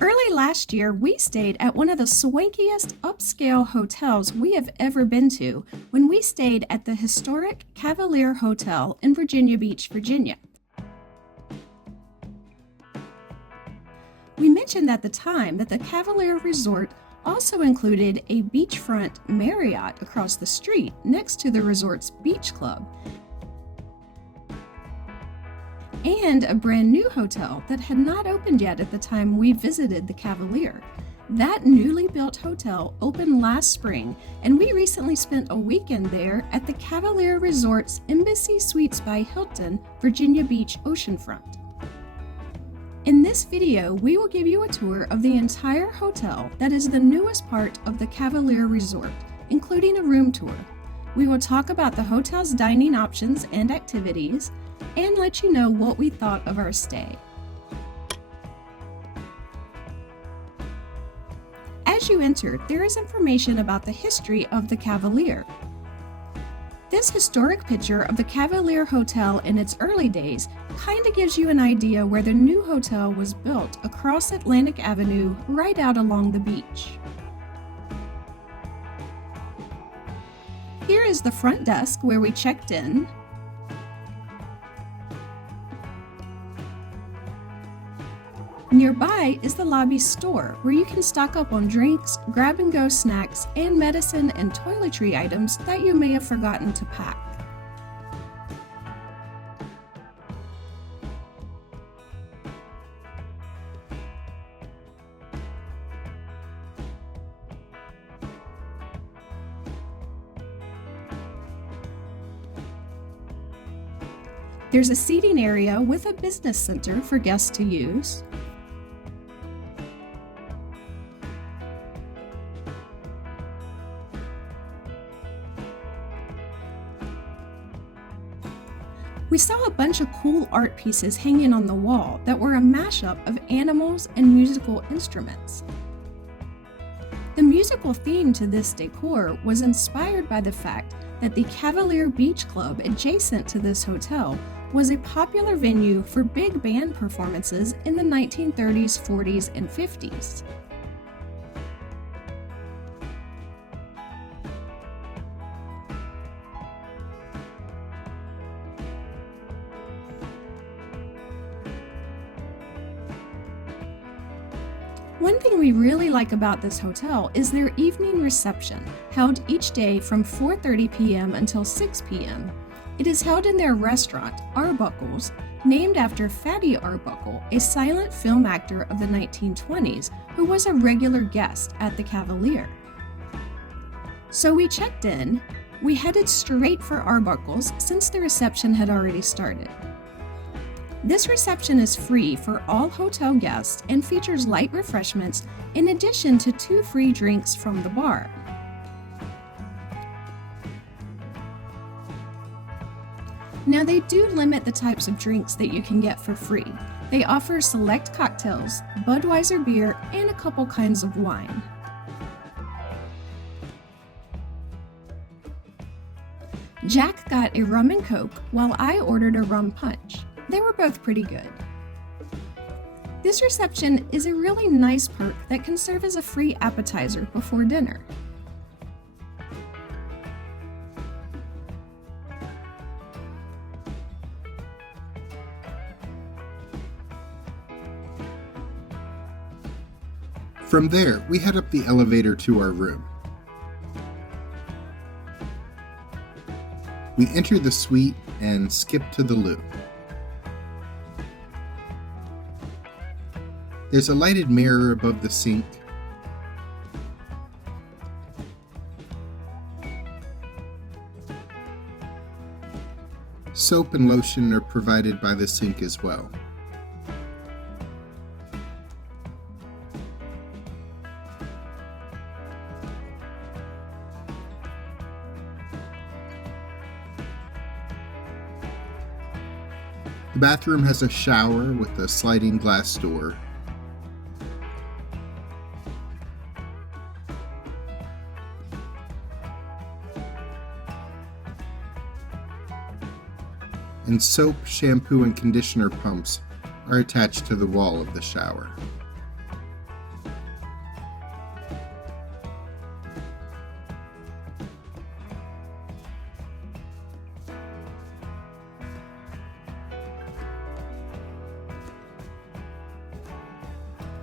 Early last year, we stayed at one of the swankiest upscale hotels we have ever been to when we stayed at the Historic Cavalier Hotel in Virginia Beach, Virginia. We mentioned at the time that the Cavalier Resort also included a beachfront Marriott across the street next to the resort's beach club, and a brand new hotel that had not opened yet at the time we visited the Cavalier. That newly built hotel opened last spring, and we recently spent a weekend there at the Cavalier Resort's Embassy Suites by Hilton Virginia Beach Oceanfront. In this video, we will give you a tour of the entire hotel that is the newest part of the Cavalier Resort, including a room tour. We will talk about the hotel's dining options and activities, and let you know what we thought of our stay. As you enter, there is information about the history of the Cavalier. This historic picture of the Cavalier Hotel in its early days kind of gives you an idea where the new hotel was built across Atlantic Avenue right out along the beach. Here is the front desk where we checked in. Nearby is the lobby store where you can stock up on drinks, grab-and-go snacks, and medicine and toiletry items that you may have forgotten to pack. There's a seating area with a business center for guests to use. We saw a bunch of cool art pieces hanging on the wall that were a mashup of animals and musical instruments. The musical theme to this decor was inspired by the fact that the Cavalier Beach Club adjacent to this hotel was a popular venue for big band performances in the 1930s, 40s, and 50s. One thing we really like about this hotel is their evening reception, held each day from 4:30 p.m. until 6 p.m. It is held in their restaurant, Arbuckle's, named after Fatty Arbuckle, a silent film actor of the 1920s who was a regular guest at the Cavalier. So we checked in. We headed straight for Arbuckle's since the reception had already started. This reception is free for all hotel guests and features light refreshments in addition to 2 free drinks from the bar. Now they do limit the types of drinks that you can get for free. They offer select cocktails, Budweiser beer, and a couple kinds of wine. Jack got a rum and coke while I ordered a rum punch. They were both pretty good. This reception is a really nice perk that can serve as a free appetizer before dinner. From there, we head up the elevator to our room. We enter the suite and skip to the loo. There's a lighted mirror above the sink. Soap and lotion are provided by the sink as well. The bathroom has a shower with a sliding glass door. And soap, shampoo, and conditioner pumps are attached to the wall of the shower.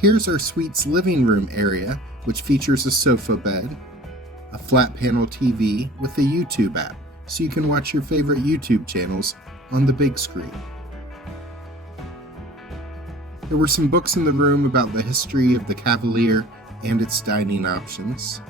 Here's our suite's living room area, which features a sofa bed, a flat panel TV with a YouTube app, so you can watch your favorite YouTube channels on the big screen. There were some books in the room about the history of the Cavalier and its dining options.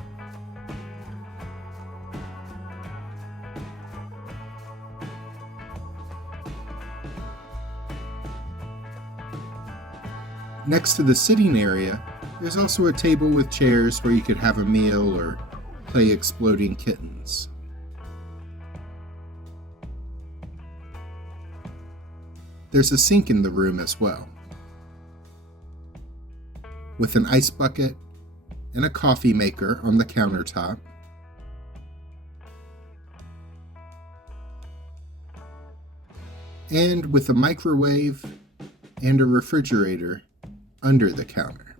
Next to the sitting area, there's also a table with chairs where you could have a meal or play exploding kittens. There's a sink in the room as well, with an ice bucket and a coffee maker on the countertop. And with a microwave and a refrigerator under the counter.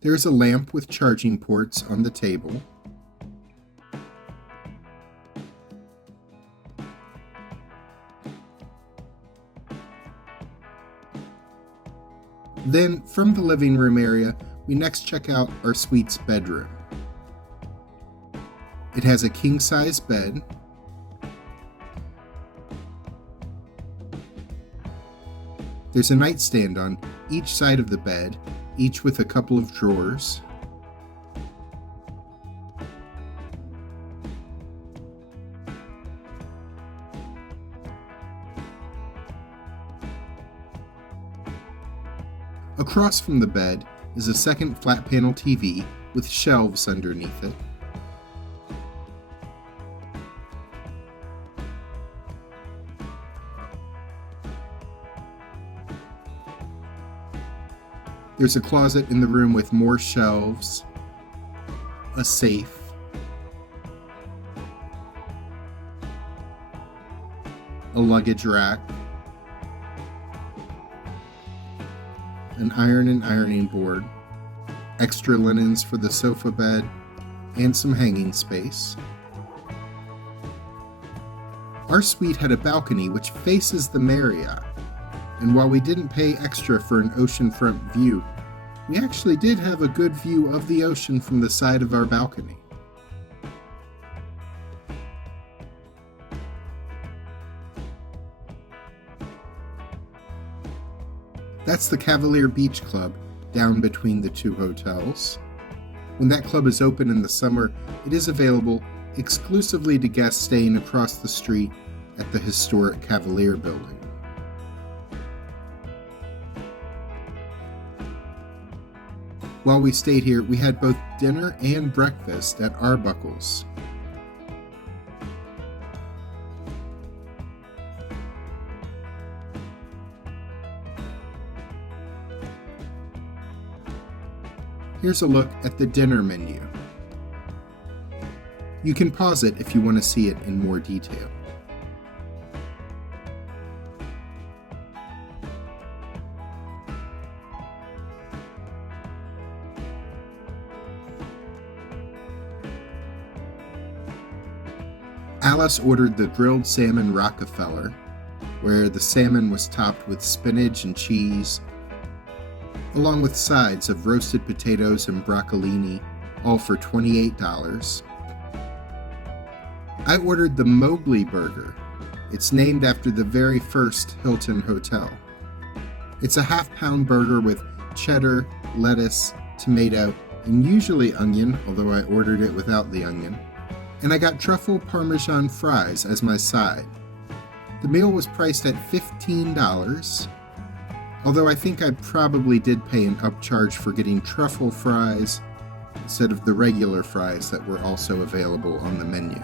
There's a lamp with charging ports on the table. Then, from the living room area, we next check out our suite's bedroom. It has a king-size bed, there's a nightstand on each side of the bed, each with a couple of drawers. Across from the bed is a second flat panel TV with shelves underneath it. There's a closet in the room with more shelves, a safe, a luggage rack, an iron and ironing board, extra linens for the sofa bed, and some hanging space. Our suite had a balcony which faces the Marriott, and while we didn't pay extra for an oceanfront view, we actually did have a good view of the ocean from the side of our balcony. That's the Cavalier Beach Club down between the two hotels. When that club is open in the summer, it is available exclusively to guests staying across the street at the Historic Cavalier building. While we stayed here, we had both dinner and breakfast at Arbuckle's. Here's a look at the dinner menu. You can pause it if you want to see it in more detail. Alice ordered the grilled salmon Rockefeller, where the salmon was topped with spinach and cheese, along with sides of roasted potatoes and broccolini, all for $28. I ordered the Mowgli burger. It's named after the very first Hilton hotel. It's a half-pound burger with cheddar, lettuce, tomato, and usually onion, although I ordered it without the onion. And I got truffle parmesan fries as my side. The meal was priced at $15, although I think I probably did pay an upcharge for getting truffle fries instead of the regular fries that were also available on the menu.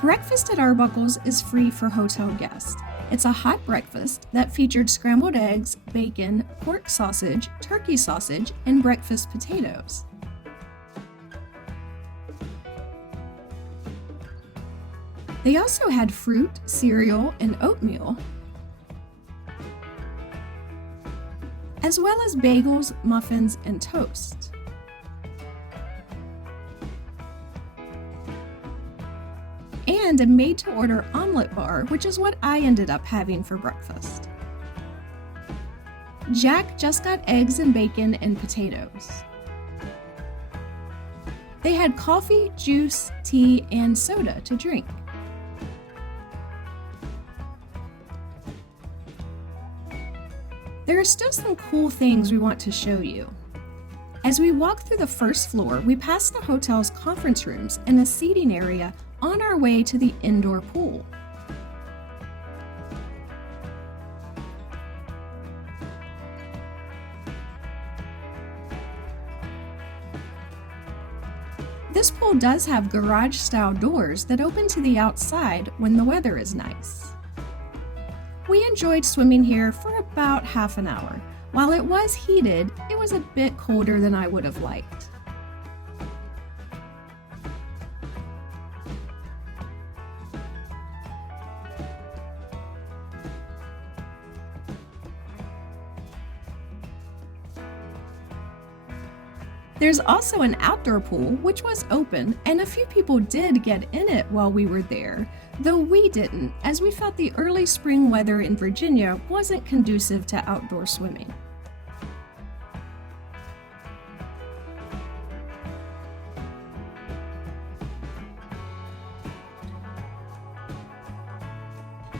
Breakfast at Arbuckle's is free for hotel guests. It's a hot breakfast that featured scrambled eggs, bacon, pork sausage, turkey sausage, and breakfast potatoes. They also had fruit, cereal, and oatmeal, as well as bagels, muffins, and toast. and a made-to-order omelet bar, which is what I ended up having for breakfast. Jack just got eggs and bacon and potatoes. They had coffee, juice, tea, and soda to drink. There are still some cool things we want to show you. As we walk through the first floor, we pass the hotel's conference rooms and a seating area on our way to the indoor pool. This pool does have garage-style doors that open to the outside when the weather is nice. We enjoyed swimming here for about half an hour. While it was heated, it was a bit colder than I would have liked. There's also an outdoor pool, which was open, and a few people did get in it while we were there, though we didn't, as we felt the early spring weather in Virginia wasn't conducive to outdoor swimming.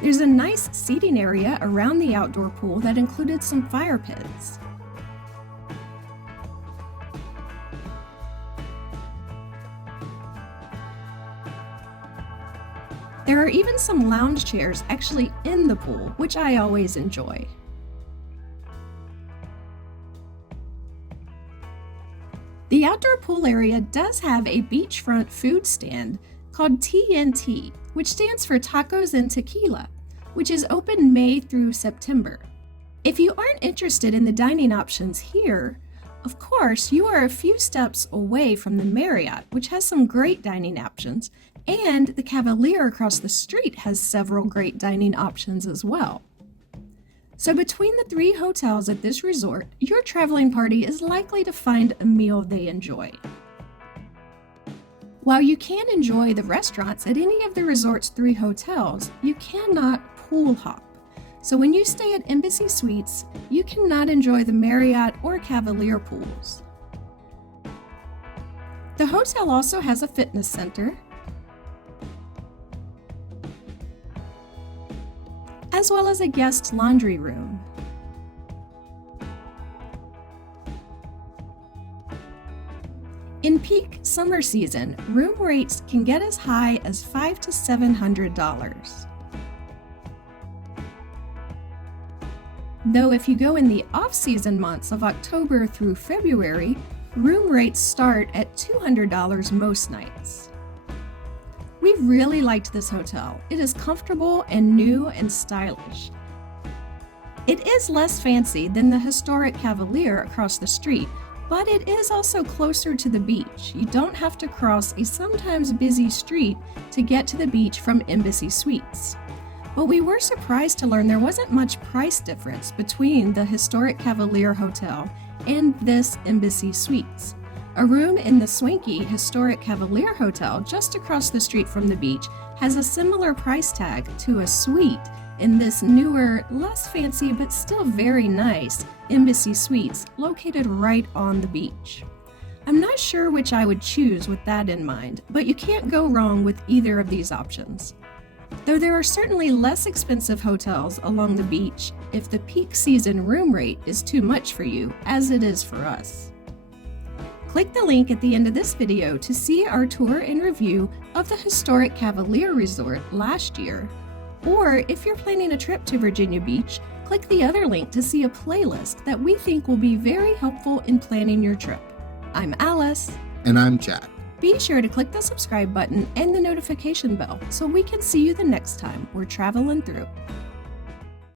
There's a nice seating area around the outdoor pool that included some fire pits. There are even some lounge chairs actually in the pool, which I always enjoy. The outdoor pool area does have a beachfront food stand called TNT, which stands for Tacos and Tequila, which is open May through September. If you aren't interested in the dining options here, of course, you are a few steps away from the Marriott, which has some great dining options, and the Cavalier across the street has several great dining options as well. So between the 3 hotels at this resort, your traveling party is likely to find a meal they enjoy. While you can enjoy the restaurants at any of the resort's 3 hotels, you cannot pool hop. So when you stay at Embassy Suites, you cannot enjoy the Marriott or Cavalier pools. The hotel also has a fitness center, as well as a guest laundry room. In peak summer season, room rates can get as high as $500 to $700. Though if you go in the off-season months of October through February, room rates start at $200 most nights. We really liked this hotel. It is comfortable and new and stylish. It is less fancy than the Historic Cavalier across the street, but it is also closer to the beach. You don't have to cross a sometimes busy street to get to the beach from Embassy Suites. But we were surprised to learn there wasn't much price difference between the Historic Cavalier Hotel and this Embassy Suites. A room in the swanky Historic Cavalier Hotel just across the street from the beach has a similar price tag to a suite in this newer, less fancy but still very nice Embassy Suites located right on the beach. I'm not sure which I would choose with that in mind, but you can't go wrong with either of these options. Though there are certainly less expensive hotels along the beach if the peak season room rate is too much for you, as it is for us. Click the link at the end of this video to see our tour and review of the Historic Cavalier Resort last year. Or if you're planning a trip to Virginia Beach, click the other link to see a playlist that we think will be very helpful in planning your trip. I'm Alice. And I'm Jack. Be sure to click the subscribe button and the notification bell so we can see you the next time we're traveling through.